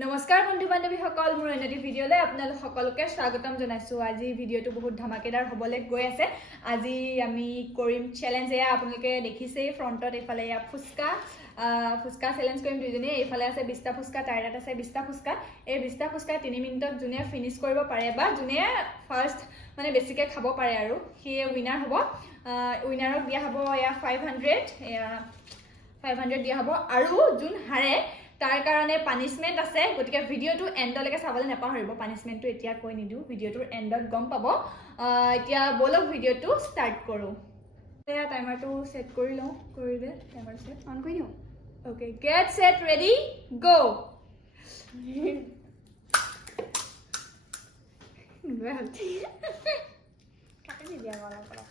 নমস্কাৰ বন্ধু বান্ধৱীসকল, মোৰ এটি ভিডিঅ'লৈ আপোনালোক সকলোকে স্বাগতম জনাইছোঁ। আজি ভিডিঅ'টো বহুত ধামাকেদাৰ হ'বলৈ গৈ আছে। আজি আমি কৰিম চেলেঞ্জ। এয়া আপোনালোকে দেখিছেই ফ্ৰণ্টত, এইফালে এয়া ফুচকা চেলেঞ্জ কৰিম দুইজনীয়ে। এইফালে আছে 20টা ফুচকা, তাইৰ তাত আছে 20টা ফুচকা। এই 20টা ফুচকা 3 মিনিটত যোনে ফিনিছ কৰিব পাৰে বা যোনে ফাৰ্ষ্ট মানে বেছিকৈ খাব পাৰে আৰু সিয়ে উইনাৰ হ'ব। উইনাৰক দিয়া হ'ব এয়া 500 দিয়া হ'ব। আৰু যোন হাৰে তাৰ কাৰণে পানিশমেণ্ট আছে, গতিকে ভিডিঅ'টো এণ্ডলৈকে চাবলৈ নাপাহৰিব। পানিশমেণ্টটো এতিয়া কৈ নিদিওঁ, ভিডিঅ'টোৰ এণ্ডত গম পাব। এতিয়া বলক ভিডিঅ'টো ষ্টাৰ্ট কৰোঁ। এয়া টাইমাৰটো ছেট কৰি লওঁ। কৰি দে, টাইমাৰ ছেট অন কৰি দিওঁ। অ'কে, গেট ছেট ৰেডি গ' কাটি নিদিয়া অলপ অলপ।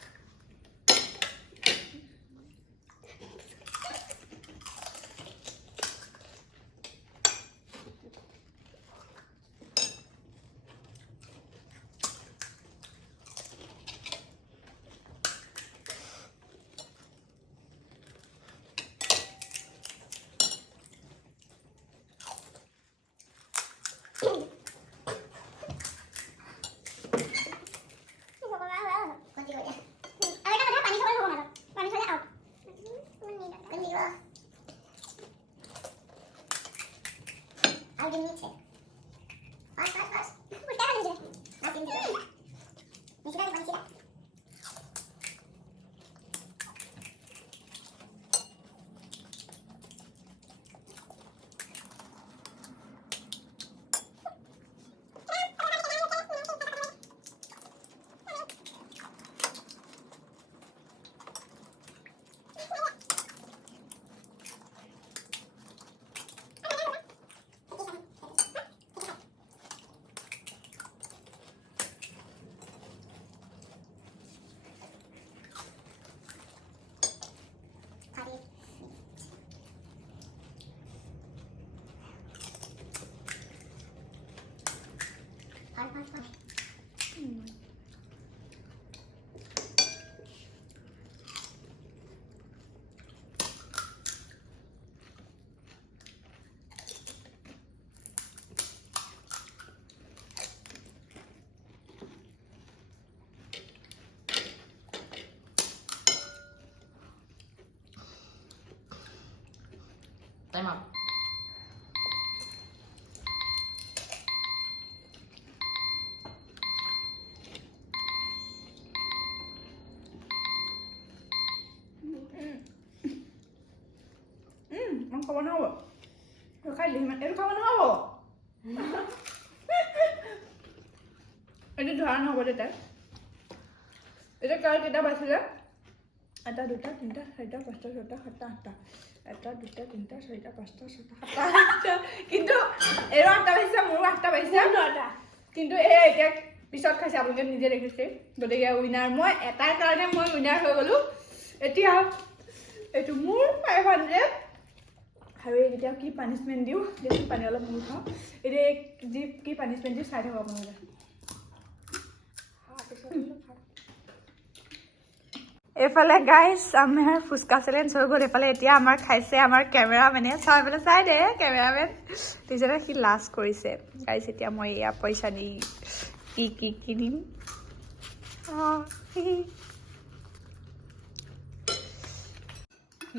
Time up. খাব নহ'ব, খাই দিম। এইটো খাব নহ'ব, এইটো ধৰা নহ'ব তেতিয়া। এতিয়া কাৰ কেইটা বাজিলে? 1 2 3 4 5 6 7 8 8টা। 1 2 3 4 5 6 7 8টা। কিন্তু এৰো 8টা বাজিছে, মোৰো 8টা বাজিছে, 9টা। কিন্তু এই এতিয়া পিছত খাইছে, আপোনালোকে নিজে দেখিছে। গতিকে উইনাৰ মই, এটাৰ কাৰণে মই উইনাৰ হৈ গ'লোঁ। এতিয়া এইটো মোৰ 500। আৰু এতিয়া কি পানিছমেণ্ট দিওঁ, দেচোন পানী অলপ মোৰ খাওঁ। এতিয়া কি পানিছমেণ্ট দিওঁ চাই থাকক আপোনালোকে। এইফালে গাইছ আমাৰ ফুচকা চেলেঞ্জ হৈ গ'ল। এইফালে এতিয়া আমাৰ খাইছে আমাৰ কেমেৰামেনে। চাই পেলাই চাই দে কেমেৰামেন দুজনে, সি লাজ কৰিছে গাইছ। এতিয়া মই এয়া পইচা দি কি কিনিম।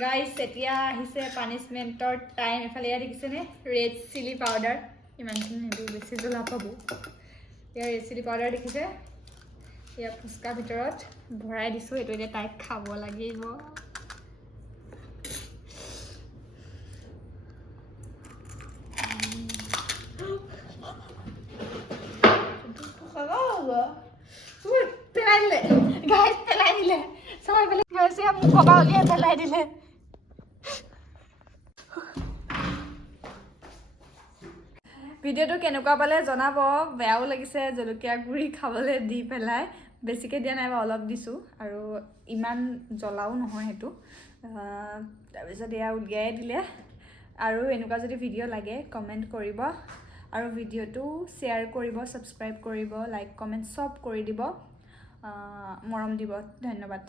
গাইছ এতিয়া আহিছে পানিছমেণ্টৰ টাইম। এইফালে এয়া দেখিছেনে ৰেড চিলি পাউডাৰ, ইমানখিনি নিদিওঁ, বেছি জ্বলা পাব। এয়া ৰেড চিলি পাউডাৰ দেখিছে, এয়া ফুচকা ভিতৰত ভৰাই দিছোঁ। এইটো এতিয়া তাইক খাব লাগিব। পেলাই দিলে গাইছ, পেলাই দিলে। চবাই পেলাই গৈছে, মোক কবা উলিয়াই পেলাই দিলে। ভিডিঅ'টো কেনেকুৱা পালে জনাব। বেয়াও লাগিছে জলকীয়া গুড়ি খাবলৈ দি পেলাই, বেছিকৈ দিয়া নাই বা অলপ দিছোঁ, আৰু ইমান জ্বলাও নহয় সেইটো। তাৰপিছত এয়া উলিয়াই দিলে। আৰু এনেকুৱা যদি ভিডিঅ' লাগে কমেণ্ট কৰিব, আৰু ভিডিঅ'টো শ্বেয়াৰ কৰিব, ছাবস্ক্ৰাইব কৰিব, লাইক কমেণ্ট চব কৰি দিব, মৰম দিব। ধন্যবাদ।